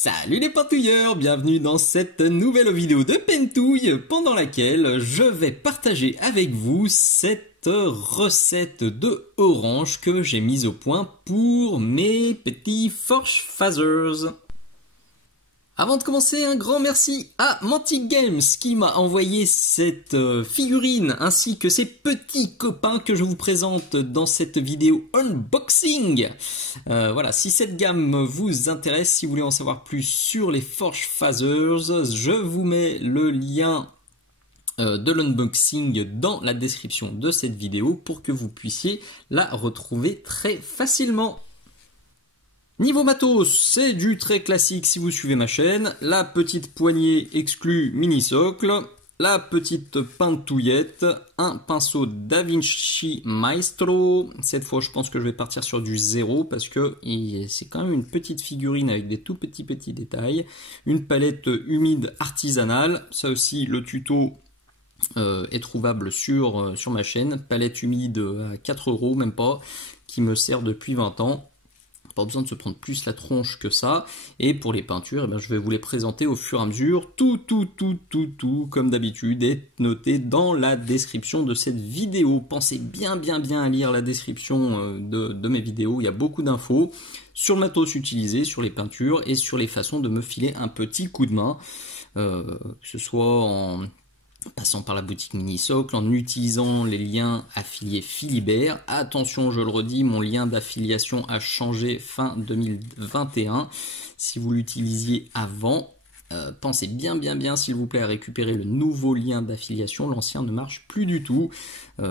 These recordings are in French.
Salut les pentouilleurs, bienvenue dans cette nouvelle vidéo de Pentouille pendant laquelle je vais partager avec vous cette recette de orange que j'ai mise au point pour mes petits Forge Phasers. Avant de commencer, un grand merci à Mantic Games qui m'a envoyé cette figurine ainsi que ses petits copains que je vous présente dans cette vidéo unboxing. Voilà, si cette gamme vous intéresse, si vous voulez en savoir plus sur les Forge Phasers, je vous mets le lien de l'unboxing dans la description de cette vidéo pour que vous puissiez la retrouver très facilement. Niveau matos, c'est du très classique si vous suivez ma chaîne. La petite poignée exclue mini socle, la petite pentouillette, un pinceau DaVinci Maestro. Cette fois, je pense que je vais partir sur du 0 parce que c'est quand même une petite figurine avec des tout petits détails. Une palette humide artisanale. Ça aussi, le tuto est trouvable sur ma chaîne. Palette humide à 4 €, même pas, qui me sert depuis 20 ans. Pas besoin de se prendre plus la tronche que ça. Et pour les peintures, eh bien, je vais vous les présenter au fur et à mesure. Tout, comme d'habitude, est noté dans la description de cette vidéo. Pensez bien à lire la description de mes vidéos. Il y a beaucoup d'infos sur le matos utilisé, sur les peintures et sur les façons de me filer un petit coup de main. Que ce soit en passant par la boutique mini socle, en utilisant les liens affiliés Philibert. Attention, je le redis, mon lien d'affiliation a changé fin 2021. Si vous l'utilisiez avant, pensez bien s'il vous plaît à récupérer le nouveau lien d'affiliation. L'ancien ne marche plus du tout.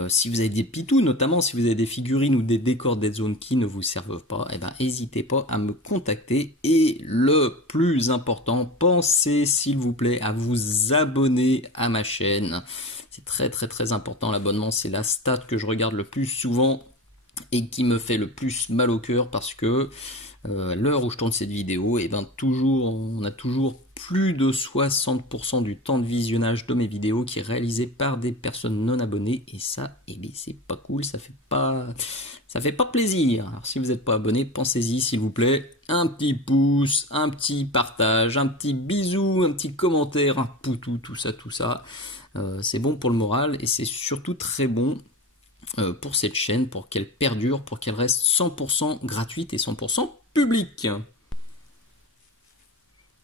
Si vous avez des pitous, notamment si vous avez des figurines ou des décors Dead Zone qui ne vous servent pas, eh ben, n'hésitez pas à me contacter. Et le plus important, pensez s'il vous plaît à vous abonner à ma chaîne. C'est très important, l'abonnement, c'est la stat que je regarde le plus souvent et qui me fait le plus mal au cœur parce que à l'heure où je tourne cette vidéo, et ben on a toujours plus de 60% du temps de visionnage de mes vidéos qui est réalisé par des personnes non abonnées, et ça, eh bien, c'est pas cool, ça fait pas plaisir. Alors si vous n'êtes pas abonné, pensez-y s'il vous plaît, un petit pouce, un petit partage, un petit bisou, un petit commentaire, un poutou, tout ça, c'est bon pour le moral et c'est surtout très bon pour cette chaîne, pour qu'elle perdure, pour qu'elle reste 100% gratuite et 100% publique.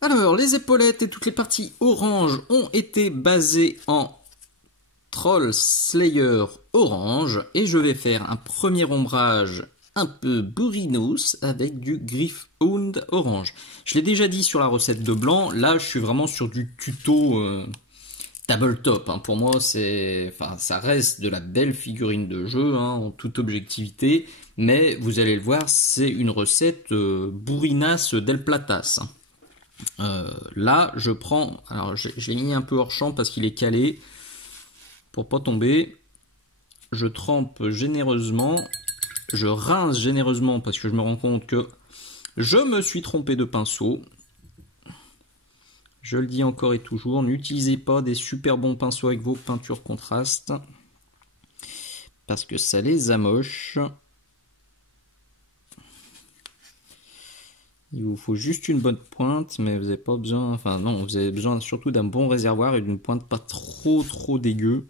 Alors, les épaulettes et toutes les parties orange ont été basées en Troll Slayer orange et je vais faire un premier ombrage un peu bourrinos avec du Gryph-Hound orange. Je l'ai déjà dit sur la recette de blanc, là je suis vraiment sur du tuto tabletop, hein. Pour moi, ça reste de la belle figurine de jeu, hein, en toute objectivité, mais vous allez le voir, c'est une recette bourrinasse del platas. Là, je prends, alors j'ai mis un peu hors champ parce qu'il est calé, pour pas tomber. Je trempe généreusement, je rince généreusement parce que je me rends compte que je me suis trompé de pinceau. Je le dis encore et toujours, n'utilisez pas des super bons pinceaux avec vos peintures contrastes parce que ça les amoche. Il vous faut juste une bonne pointe, mais vous n'avez pas besoin, enfin non, vous avez besoin surtout d'un bon réservoir et d'une pointe pas trop dégueu.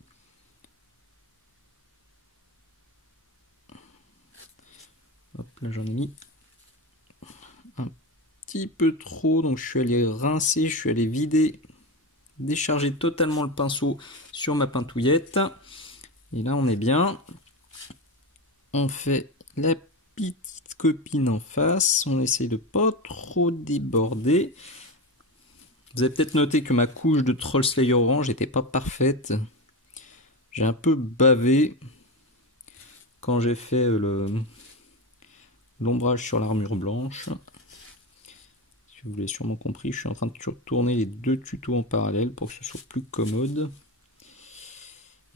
Hop, là j'en ai mis un petit peu trop, donc je suis allé rincer, je suis allé vider, décharger totalement le pinceau sur ma pentouillette. Et là on est bien. On fait la petite copine en face, on essaye de pas trop déborder. Vous avez peut-être noté que ma couche de Troll Slayer orange n'était pas parfaite. J'ai un peu bavé quand j'ai fait l'ombrage sur l'armure blanche. Si vous l'avez sûrement compris, je suis en train de tourner les deux tutos en parallèle pour que ce soit plus commode.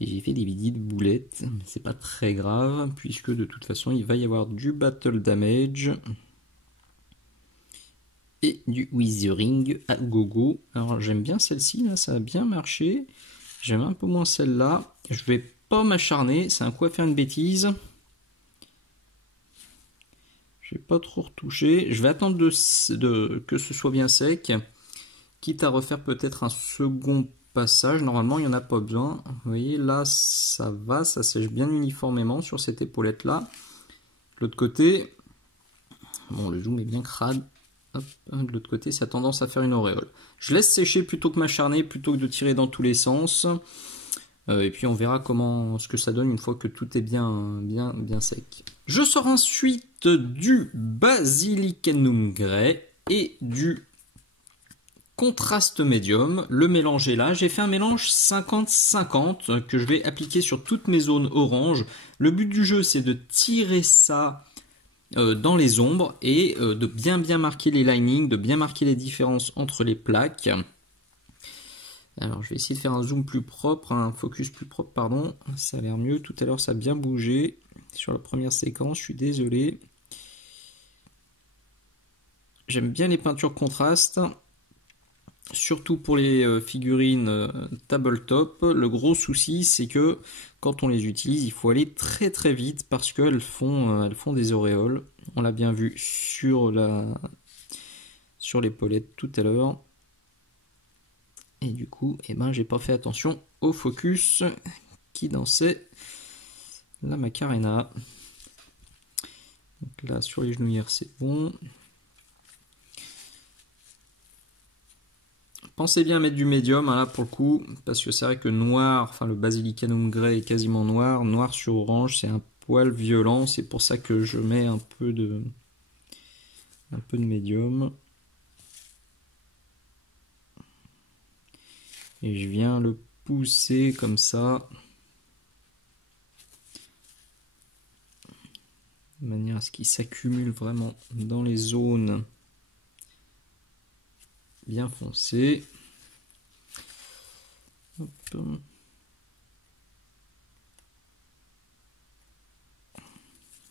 Et j'ai fait des vidéos de boulettes, mais c'est pas très grave, puisque de toute façon il va y avoir du battle damage et du withering à gogo. Alors j'aime bien celle-ci, là, ça a bien marché. J'aime un peu moins celle-là. Je vais pas m'acharner, c'est un coup à faire une bêtise. Je vais pas trop retoucher. Je vais attendre que ce soit bien sec, quitte à refaire peut-être un second passage. Normalement, il n'y en a pas besoin. Vous voyez, là, ça va, ça sèche bien uniformément sur cette épaulette-là. De l'autre côté, bon, le zoom est bien crade. Hop, de l'autre côté, ça a tendance à faire une auréole. Je laisse sécher plutôt que m'acharner, plutôt que de tirer dans tous les sens. Et puis on verra ce que ça donne une fois que tout est bien sec. Je sors ensuite du Basilicanum Grey et du contraste médium. Le mélange est là. J'ai fait un mélange 50-50 que je vais appliquer sur toutes mes zones orange. Le but du jeu, c'est de tirer ça dans les ombres et de bien marquer les linings, de bien marquer les différences entre les plaques. Alors je vais essayer de faire un zoom plus propre, un focus plus propre, pardon. Ça a l'air mieux. Tout à l'heure ça a bien bougé sur la première séquence, je suis désolé. J'aime bien les peintures contrastes, surtout pour les figurines tabletop. Le gros souci, c'est que quand on les utilise, il faut aller très vite parce qu'elles font des auréoles. On l'a bien vu sur l'épaulette tout à l'heure. Et du coup, j'ai pas fait attention au focus qui dansait la Macarena. Donc là, sur les genouillères, c'est bon. Pensez bien à mettre du médium, hein, là pour le coup, parce que c'est vrai que noir, enfin le Basilicanum Grey est quasiment noir. Noir sur orange, c'est un poil violent. C'est pour ça que je mets un peu de médium. Et je viens le pousser comme ça, de manière à ce qu'il s'accumule vraiment dans les zones bien foncées. Hop.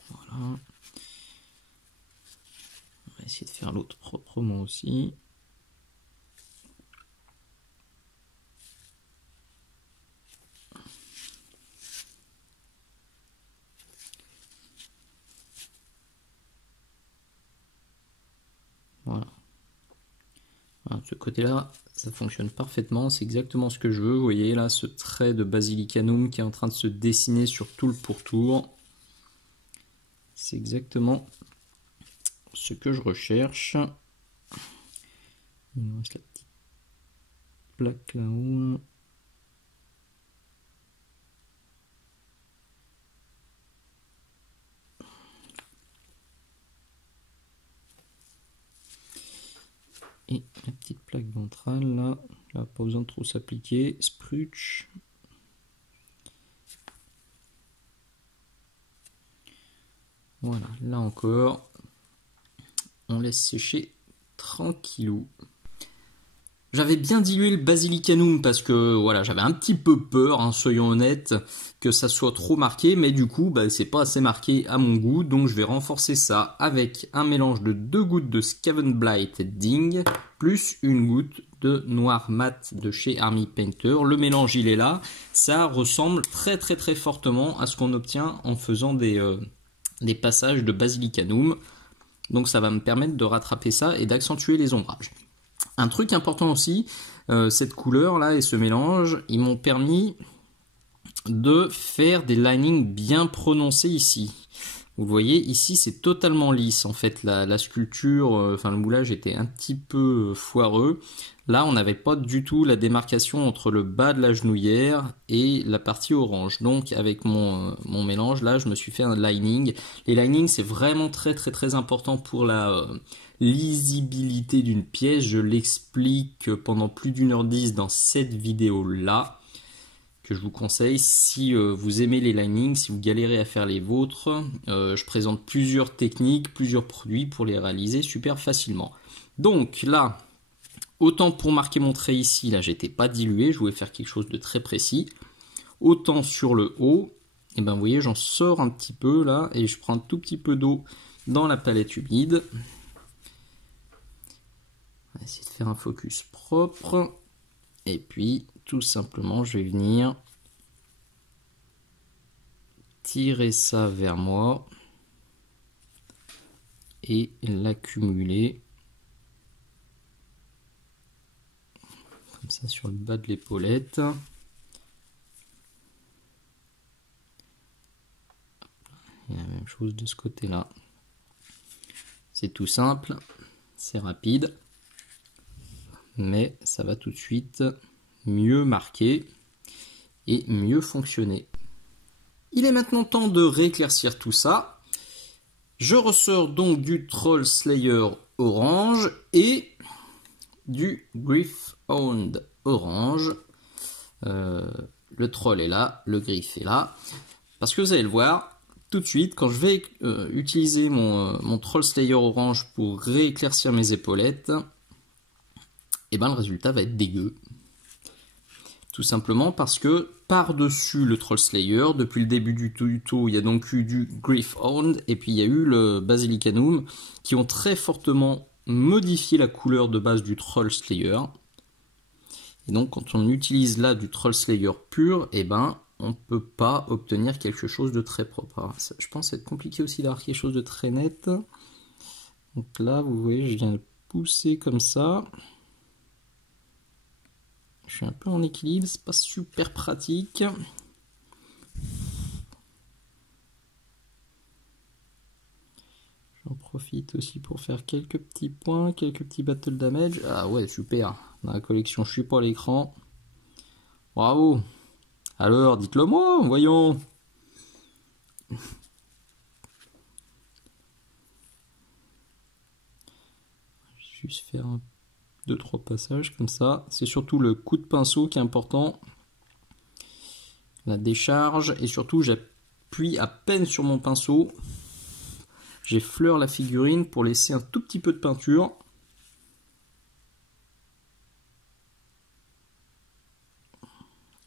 Voilà. On va essayer de faire l'autre proprement aussi. Voilà. Voilà, de ce côté-là, ça fonctionne parfaitement. C'est exactement ce que je veux. Vous voyez là, ce trait de Basilicanum qui est en train de se dessiner sur tout le pourtour. C'est exactement ce que je recherche. Il me reste la petite plaque là-haut. Et la petite plaque ventrale là, pas besoin de trop s'appliquer. Spruch. Voilà, là encore, on laisse sécher tranquillou. J'avais bien dilué le Basilicanum parce que voilà, j'avais un petit peu peur, hein, soyons honnêtes, que ça soit trop marqué, mais du coup, c'est pas assez marqué à mon goût, donc je vais renforcer ça avec un mélange de 2 gouttes de Skaven Blight Ding, plus une goutte de noir mat de chez Army Painter. Le mélange, il est là. Ça ressemble très fortement à ce qu'on obtient en faisant des passages de Basilicanum. Donc ça va me permettre de rattraper ça et d'accentuer les ombrages. Un truc important aussi, cette couleur là et ce mélange, ils m'ont permis de faire des linings bien prononcés ici. Vous voyez, ici c'est totalement lisse en fait, la sculpture, enfin le moulage était un petit peu foireux. Là on n'avait pas du tout la démarcation entre le bas de la genouillère et la partie orange. Donc avec mon mélange là, je me suis fait un lining. Les linings c'est vraiment très important pour la lisibilité d'une pièce. Je l'explique pendant plus d'1h10 dans cette vidéo là, que je vous conseille si vous aimez les linings, si vous galérez à faire les vôtres. Je présente plusieurs techniques, plusieurs produits pour les réaliser super facilement. Donc là, autant pour marquer mon trait ici, là j'étais pas dilué, je voulais faire quelque chose de très précis. Autant sur le haut, et vous voyez j'en sors un petit peu là et je prends un tout petit peu d'eau dans la palette humide. On va essayer de faire un focus propre. Et puis tout simplement je vais venir tirer ça vers moi et l'accumuler comme ça sur le bas de l'épaulette. Et la même chose de ce côté-là. C'est tout simple, c'est rapide, mais ça va tout de suite mieux marquer et mieux fonctionner. Il est maintenant temps de rééclaircir tout ça. Je ressors donc du Troll Slayer orange et du Gryph-hound orange. Le troll est là, le Gryph est là. Parce que vous allez le voir, tout de suite, quand je vais utiliser mon Troll Slayer orange pour rééclaircir mes épaulettes, et ben le résultat va être dégueu. Tout simplement parce que par-dessus le Troll Slayer, depuis le début du tuto, il y a donc eu du Gryph-hound et puis il y a eu le Basilicanum qui ont très fortement modifié la couleur de base du Troll Slayer. Et donc quand on utilise là du Troll Slayer pur, et ben on ne peut pas obtenir quelque chose de très propre. Alors, ça, je pense que ça va être compliqué aussi d'avoir quelque chose de très net. Donc là, vous voyez, je viens de pousser comme ça. Je suis un peu en équilibre, c'est pas super pratique. J'en profite aussi pour faire quelques petits points, quelques petits battle damage. Ah ouais, super. Dans la collection, je suis pas à l'écran. Bravo. Alors, dites-le moi, voyons. Juste faire 2-3 passages comme ça. C'est surtout le coup de pinceau qui est important. La décharge. Et surtout, j'appuie à peine sur mon pinceau. J'effleure la figurine pour laisser un tout petit peu de peinture.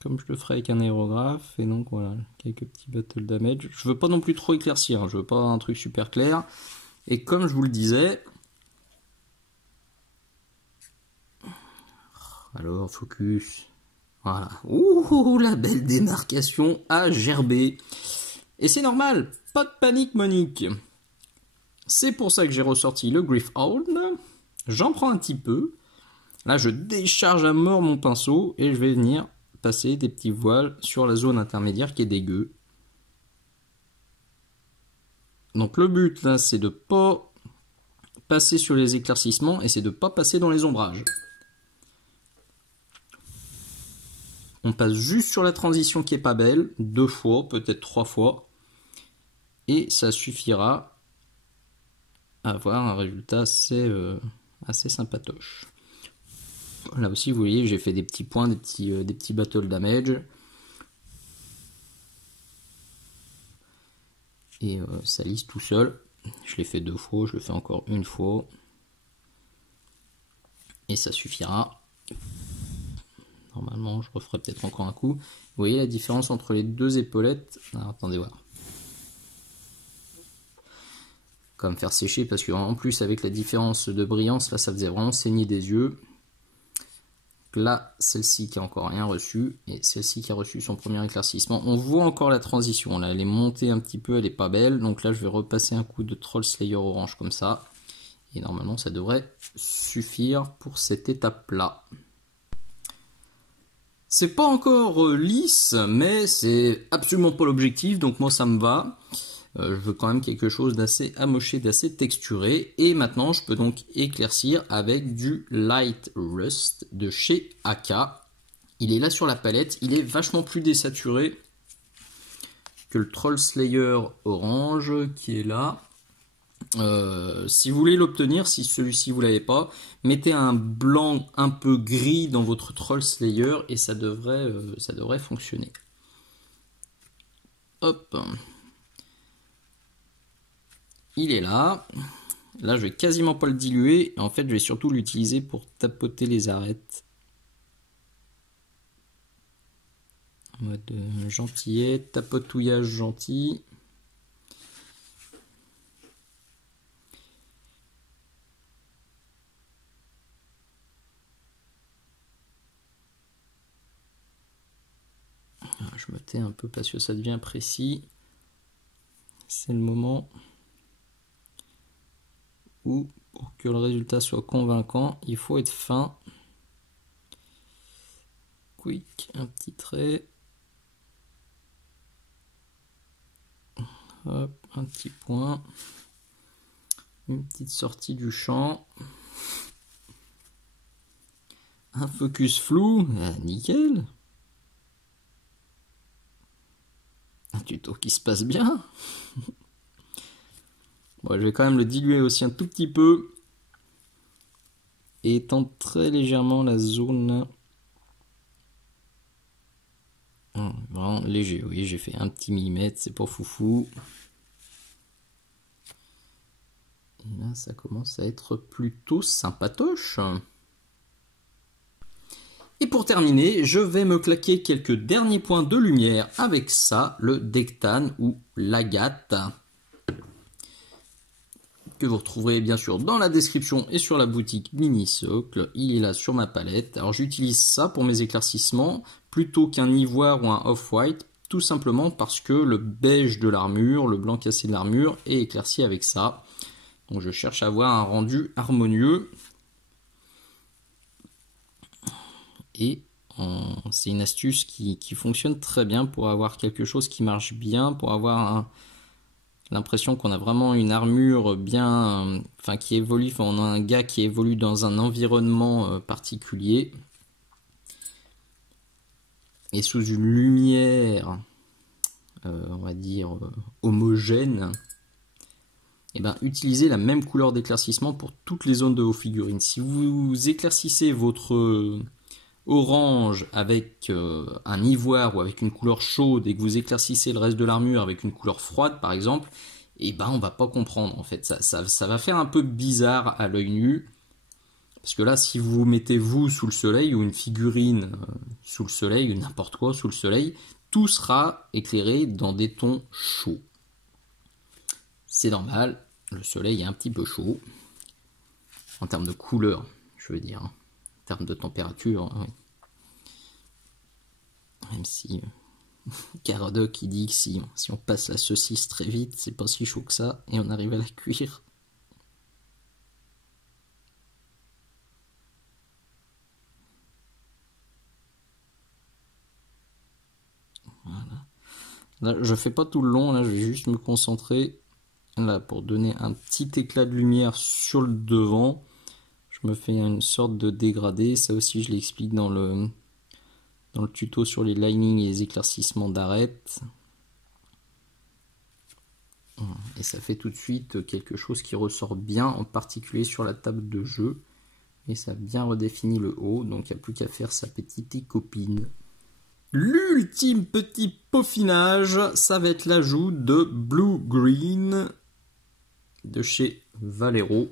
Comme je le ferai avec un aérographe. Et donc voilà, quelques petits battle damage. Je veux pas non plus trop éclaircir, je veux pas un truc super clair. Et comme je vous le disais... Alors, focus. Voilà. Ouh, la belle démarcation a gerbé. Et c'est normal, pas de panique Monique. C'est pour ça que j'ai ressorti le Gryph-hound. J'en prends un petit peu. Là, je décharge à mort mon pinceau et je vais venir passer des petits voiles sur la zone intermédiaire qui est dégueu. Donc le but là, c'est de pas passer sur les éclaircissements et c'est de pas passer dans les ombrages. On passe juste sur la transition qui est pas belle, 2 fois, peut-être 3 fois, et ça suffira à avoir un résultat assez sympatoche. Là aussi, vous voyez, j'ai fait des petits points, des petits battle damage. Et ça lisse tout seul. Je l'ai fait 2 fois, je le fais encore une fois. Et ça suffira. Normalement, je referai peut-être encore un coup. Vous voyez la différence entre les deux épaulettes. Alors, attendez voir. Comme faire sécher, parce qu'en plus, avec la différence de brillance, là, ça faisait vraiment saigner des yeux. Là, celle-ci qui a encore rien reçu, et celle-ci qui a reçu son premier éclaircissement. On voit encore la transition, là, elle est montée un petit peu, elle est pas belle. Donc là, je vais repasser un coup de Troll Slayer orange comme ça. Et normalement, ça devrait suffire pour cette étape-là. C'est pas encore lisse, mais c'est absolument pas l'objectif, donc moi ça me va. Je veux quand même quelque chose d'assez amoché, d'assez texturé. Et maintenant, je peux donc éclaircir avec du Light Rust de chez AK. Il est là sur la palette. Il est vachement plus désaturé que le Troll Slayer orange qui est là. Si vous voulez l'obtenir, si celui-ci vous l'avez pas, mettez un blanc un peu gris dans votre Troll Slayer et ça devrait fonctionner. Hop. Il est là. Là, je vais quasiment pas le diluer. En fait, je vais surtout l'utiliser pour tapoter les arêtes. En mode gentillet, tapotouillage gentil. Je me tais un peu parce que ça devient précis. C'est le moment. où pour que le résultat soit convaincant, il faut être fin. Quick, un petit trait. Hop, un petit point. Une petite sortie du champ. Un focus flou. Ah, nickel. Un tuto qui se passe bien. Bon, je vais quand même le diluer aussi un tout petit peu. Et étendre très légèrement la zone. Vraiment léger, oui, j'ai fait un petit millimètre, c'est pas foufou. Et là, ça commence à être plutôt sympatoche. Et pour terminer, je vais me claquer quelques derniers points de lumière avec ça, le Dectane ou l'agate, que vous retrouverez bien sûr dans la description et sur la boutique Mini-Socle. Il est là sur ma palette. Alors j'utilise ça pour mes éclaircissements plutôt qu'un ivoire ou un off-white, tout simplement parce que le beige de l'armure, le blanc cassé de l'armure est éclairci avec ça. Donc je cherche à avoir un rendu harmonieux. Et c'est une astuce qui fonctionne très bien pour avoir quelque chose qui marche bien, pour avoir l'impression qu'on a vraiment une armure bien, enfin qui évolue, enfin on a un gars qui évolue dans un environnement particulier et sous une lumière, on va dire homogène. Et ben utilisez la même couleur d'éclaircissement pour toutes les zones de vos figurines. Si vous éclaircissez votre orange avec un ivoire ou avec une couleur chaude et que vous éclaircissez le reste de l'armure avec une couleur froide par exemple, et ben on va pas comprendre en fait, ça va faire un peu bizarre à l'œil nu, parce que là si vous mettez vous sous le soleil ou une figurine sous le soleil ou n'importe quoi sous le soleil, tout sera éclairé dans des tons chauds. C'est normal, le soleil est un petit peu chaud en termes de couleur, je veux dire, en termes de température, oui. Même si Caradoc il dit que si on passe la saucisse très vite, c'est pas si chaud que ça, et on arrive à la cuire. Voilà. Là, je fais pas tout le long, là, je vais juste me concentrer là pour donner un petit éclat de lumière sur le devant. Je me fais une sorte de dégradé, ça aussi je l'explique dans le tuto sur les linings et les éclaircissements d'arête. Et ça fait tout de suite quelque chose qui ressort bien, en particulier sur la table de jeu. Et ça a bien redéfini le haut, donc il n'y a plus qu'à faire sa petite copine. L'ultime petit peaufinage, ça va être l'ajout de Blue Green de chez Vallejo.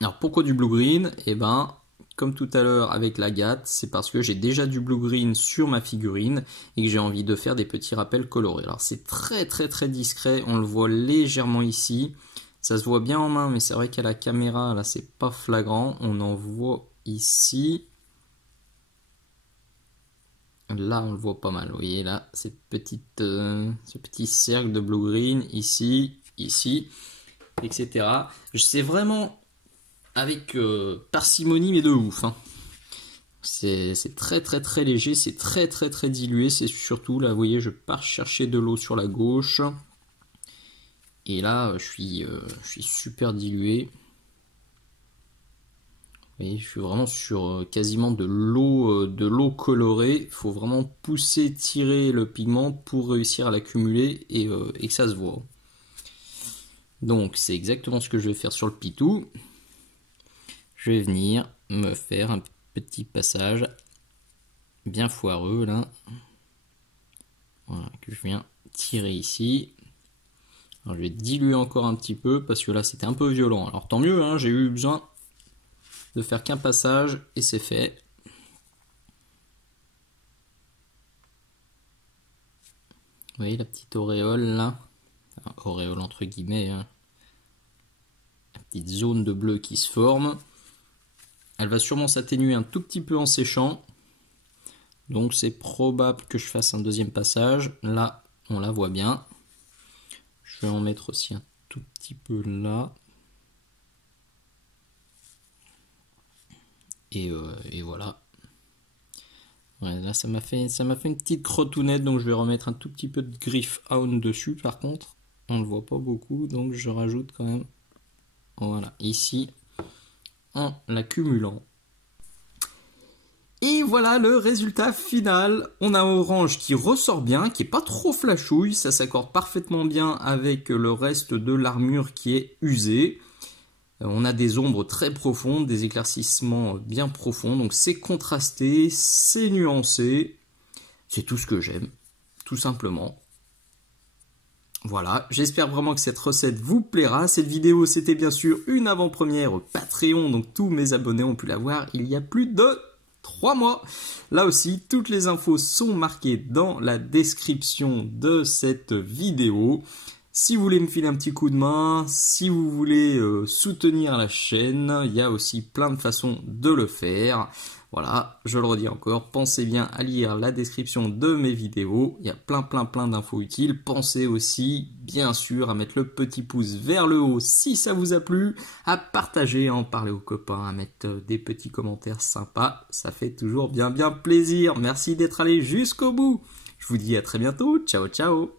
Alors pourquoi du Blue Green? Eh ben, comme tout à l'heure avec l'agate, c'est parce que j'ai déjà du Blue Green sur ma figurine et que j'ai envie de faire des petits rappels colorés. Alors c'est très discret, on le voit légèrement ici. Ça se voit bien en main, mais c'est vrai qu'à la caméra, là, c'est pas flagrant. On en voit ici. Là, on le voit pas mal. Vous voyez, là, ce petit cercle de blue green, ici, etc. C'est vraiment avec parcimonie, mais de ouf. Hein. C'est très léger, c'est très dilué. C'est surtout, là, vous voyez, je pars chercher de l'eau sur la gauche. Et là, je suis super dilué. Vous voyez, je suis vraiment sur quasiment de l'eau colorée. Il faut vraiment pousser, tirer le pigment pour réussir à l'accumuler et que ça se voit. Donc, c'est exactement ce que je vais faire sur le pitou. Je vais venir me faire un petit passage bien foireux, là. Voilà, que je viens tirer ici. Alors, je vais diluer encore un petit peu parce que là c'était un peu violent. Alors tant mieux, hein, j'ai eu besoin de faire qu'un passage et c'est fait. Vous voyez la petite auréole là, enfin, auréole entre guillemets, hein. La petite zone de bleu qui se forme. Elle va sûrement s'atténuer un tout petit peu en séchant. Donc c'est probable que je fasse un deuxième passage. Là on la voit bien. Je vais en mettre aussi un tout petit peu là. Et voilà. Ouais, là, ça m'a fait une petite crotounette, donc je vais remettre un tout petit peu de griffe Hound dessus. Par contre, on ne le voit pas beaucoup, donc je rajoute quand même. Voilà, ici, en l'accumulant. Et voilà le résultat final. On a un orange qui ressort bien, qui est pas trop flashouille, ça s'accorde parfaitement bien avec le reste de l'armure qui est usée. On a des ombres très profondes, des éclaircissements bien profonds, donc c'est contrasté, c'est nuancé, c'est tout ce que j'aime, tout simplement. Voilà, j'espère vraiment que cette recette vous plaira. Cette vidéo, c'était bien sûr une avant-première Patreon, donc tous mes abonnés ont pu la voir il y a plus de 3 mois. Là aussi, toutes les infos sont marquées dans la description de cette vidéo. Si vous voulez me filer un petit coup de main, si vous voulez soutenir la chaîne, il y a aussi plein de façons de le faire. Voilà, je le redis encore, pensez bien à lire la description de mes vidéos. Il y a plein d'infos utiles. Pensez aussi, bien sûr, à mettre le petit pouce vers le haut si ça vous a plu, à partager, à en parler aux copains, à mettre des petits commentaires sympas. Ça fait toujours bien plaisir. Merci d'être allé jusqu'au bout. Je vous dis à très bientôt. Ciao, ciao.